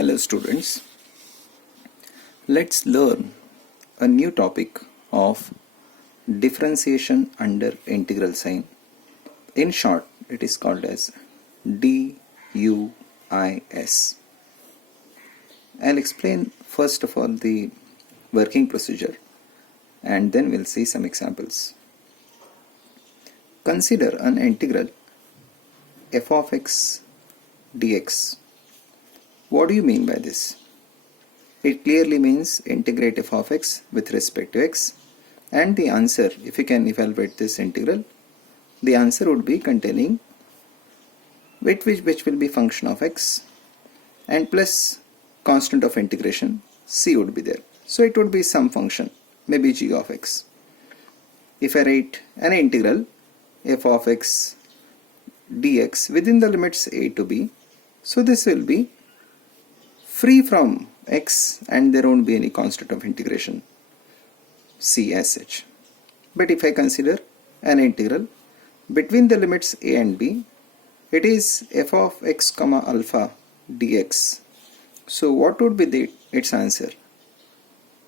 Hello students, let's learn a new topic of differentiation under integral sign. In short, it is called as DUIS. I'll explain first of all the working procedure and then we'll see some examples. Consider an integral f of x dx. What do you mean by this? It clearly means integrate f of x with respect to x, and the answer, if you can evaluate this integral, the answer would be containing which will be function of x and plus constant of integration c would be there. So it would be some function, maybe g of x. If I write an integral f of x dx within the limits a to b, so this will be free from x and there won't be any constant of integration c as such. But if I consider an integral between the limits a and b, it is f of x comma alpha dx. So what would be its answer?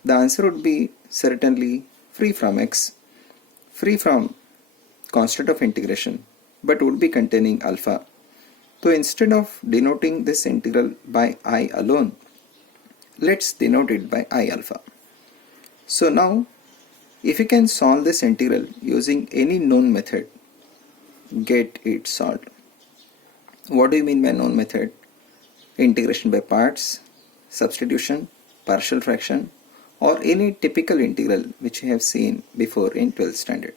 The answer would be certainly free from x, free from constant of integration, but would be containing alpha. So instead of denoting this integral by I alone, let's denote it by I alpha. So now, if you can solve this integral using any known method, get it solved. What do you mean by known method? Integration by parts, substitution, partial fraction, or any typical integral which you have seen before in 12th standard.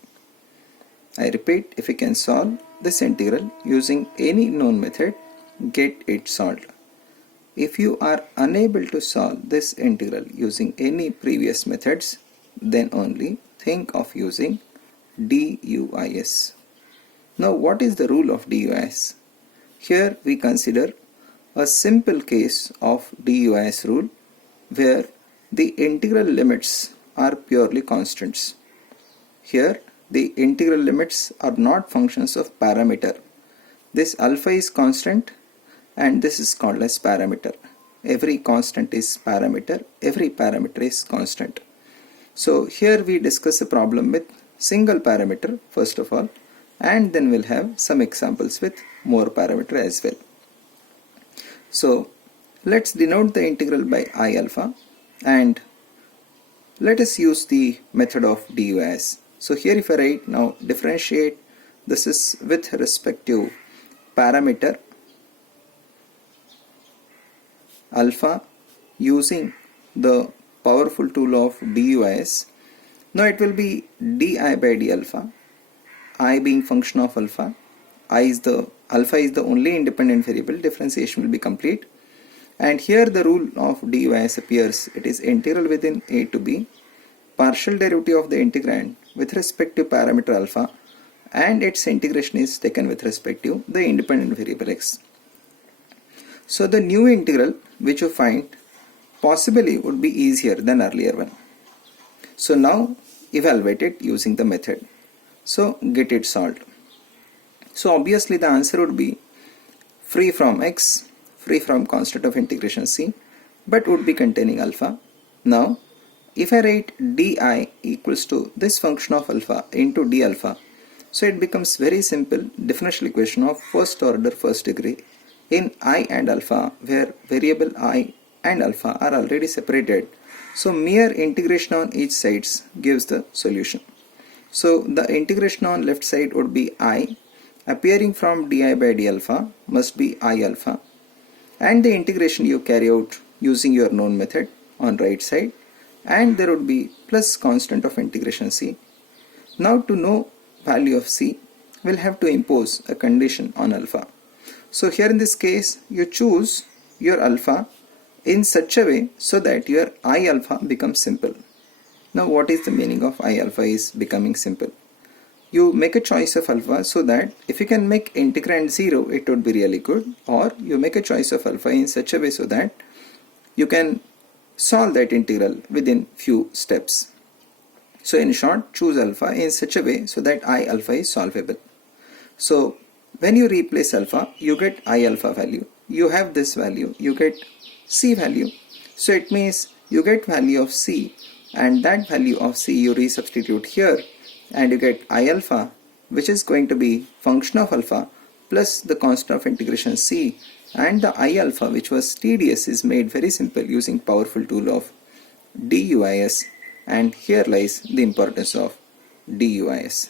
I repeat, if you can solve this integral using any known method, get it solved. If you are unable to solve this integral using any previous methods, then only think of using DUIS. Now what is the rule of DUIS? Here we consider a simple case of DUIS rule where the integral limits are purely constants. Here the integral limits are not functions of parameter. This alpha is constant and this is called as parameter. Every constant is parameter, every parameter is constant. So here we discuss a problem with single parameter first of all, and then we'll have some examples with more parameter as well. So let's denote the integral by I alpha and let us use the method of DUIS. So here if I write now differentiate, this is with respect to parameter alpha using the powerful tool of DUIS. Now it will be di by d alpha, I being function of alpha, alpha is the only independent variable, differentiation will be complete. And here the rule of DUIS appears, it is integral within a to b, partial derivative of the integrand with respect to parameter alpha, and its integration is taken with respect to the independent variable x. So the new integral which you find possibly would be easier than earlier one. So now evaluate it using the method. So get it solved. So obviously the answer would be free from x, free from constant of integration c, but would be containing alpha. Now if I write di equals to this function of alpha into d alpha, so it becomes very simple differential equation of first order first degree in I and alpha, where variable I and alpha are already separated. So mere integration on each sides gives the solution. So the integration on left side would be I, appearing from di by d alpha must be I alpha, and the integration you carry out using your known method on right side, and there would be plus constant of integration c. Now to know value of c, we'll have to impose a condition on alpha. So here in this case, you choose your alpha in such a way so that your I alpha becomes simple. Now what is the meaning of I alpha is becoming simple? You make a choice of alpha so that if you can make integrand 0, it would be really good, or you make a choice of alpha in such a way so that you can solve that integral within few steps. So in short, choose alpha in such a way so that I alpha is solvable. So when you replace alpha, you get I alpha value. you have this value, you get C value. So it means you get value of C, and that value of C you resubstitute here and you get I alpha, which is going to be function of alpha plus the constant of integration C, and the I alpha, which was TDS, is made very simple using powerful tool of DUIS, and here lies the importance of DUIS.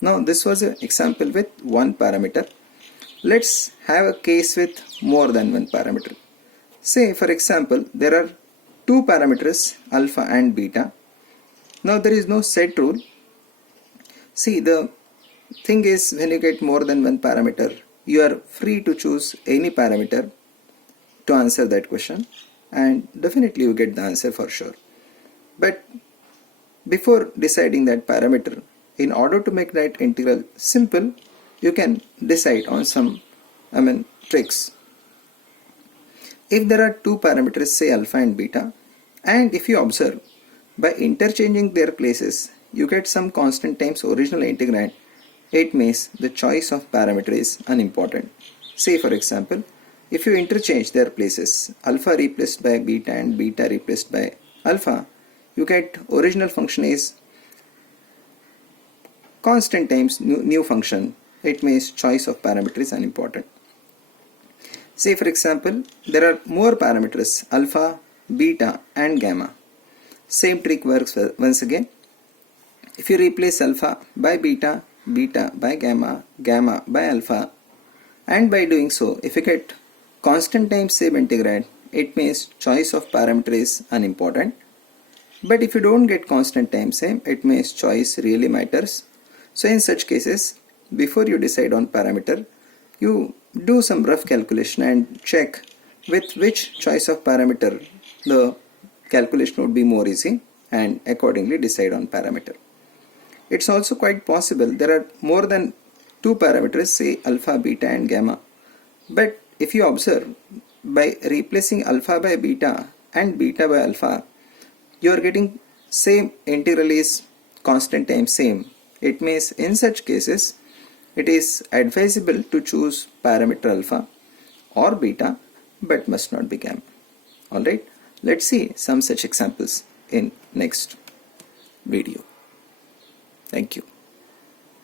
Now this was an example with one parameter. Let's have a case with more than one parameter. Say for example there are two parameters alpha and beta. Now there is no set rule. See, the thing is, when you get more than one parameter, you are free to choose any parameter to answer that question, and definitely you get the answer for sure. But before deciding that parameter, in order to make that integral simple, you can decide on some tricks. If there are two parameters, say alpha and beta, and if you observe, by interchanging their places, you get some constant times original integrand, it means the choice of parameter is unimportant. Say for example, if you interchange their places, alpha replaced by beta and beta replaced by alpha, you get original function is constant times new function. It means choice of parameter is unimportant. Say for example, there are more parameters alpha, beta and gamma. Same trick works once again. If you replace alpha by beta, beta by gamma, gamma by alpha, and by doing so, if you get constant times same integrand, it means choice of parameter is unimportant. But if you don't get constant times same, it means choice really matters. So in such cases, before you decide on parameter, you do some rough calculation and check with which choice of parameter the calculation would be more easy, and accordingly decide on parameter. It's also quite possible there are more than two parameters, say alpha, beta and gamma. But if you observe, by replacing alpha by beta and beta by alpha, you are getting same integral is constant times same. It means in such cases, it is advisable to choose parameter alpha or beta, but must not be gamma. Alright, let's see some such examples in next video. Thank you.